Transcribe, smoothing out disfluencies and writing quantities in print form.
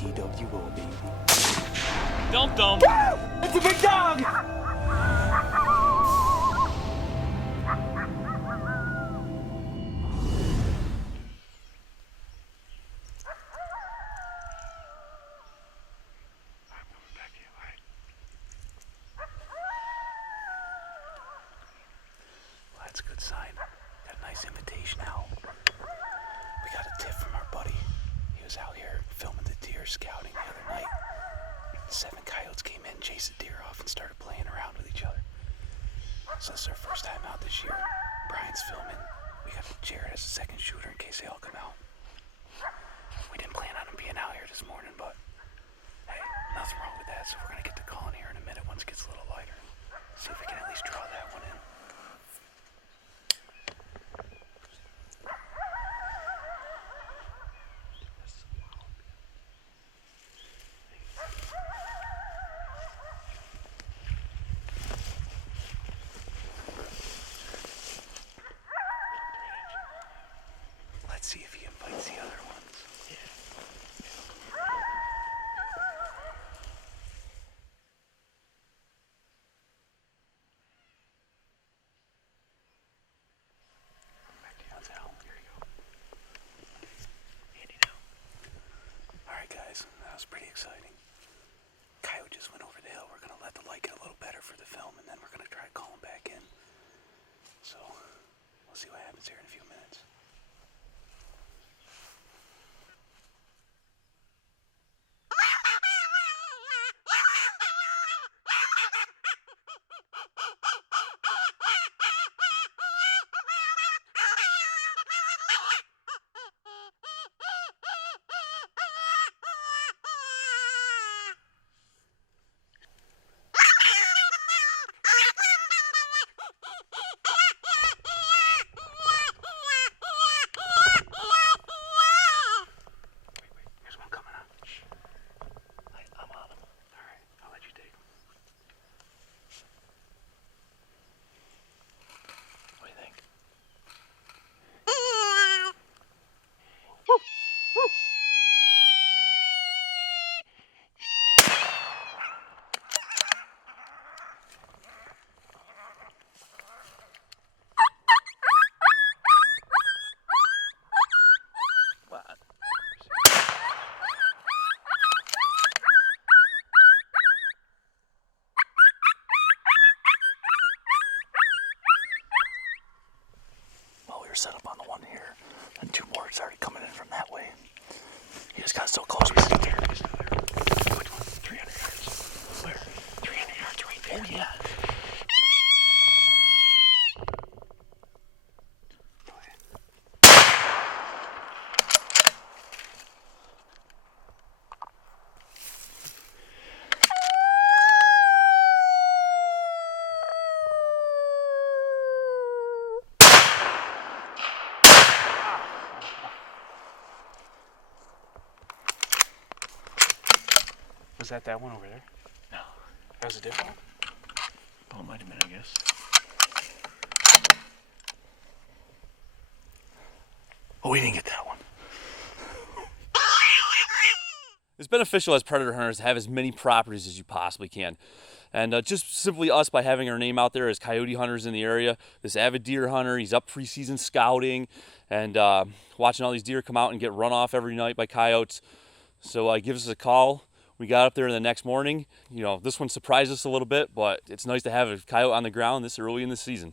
DWO, baby. Dump dump. It's a big dog! That's a good sign. Got a nice invitation out. We got a tip from our buddy. He was out here filming the deer scouting the other night. 7 coyotes came in, chased the deer off, and started playing around with each other. So this is our first time out this year. Brian's filming. We got Jared as a second shooter in case they all come out. We didn't plan on him being out here this morning, but hey, nothing wrong with that. So we're gonna get to calling here in a minute once it gets a little lighter. See if we can at least draw that one in. Let's see if he invites the other ones. Yeah. Back down. Here you go. Handy now. Alright guys, that was pretty exciting. Coyote just went over the hill. We're gonna let the light get a little better for the film, and then we're gonna try to call him back in. So we'll see what happens here in a few minutes. We're set up on the one here, and 2 more is already coming in from that way. He just got so close. We see there. Which one? 300 yards. Where? 300 yards right there. Oh, yeah. Was that one over there? No. That was a different one? Oh, it might have been, I guess. Oh, we didn't get that one. It's beneficial as predator hunters to have as many properties as you possibly can. And just simply us by having our name out there as coyote hunters in the area, this avid deer hunter, he's up preseason scouting and watching all these deer come out and get run off every night by coyotes. So give us a call. We got up there the next morning. You know, this one surprised us a little bit, but it's nice to have a coyote on the ground this early in the season.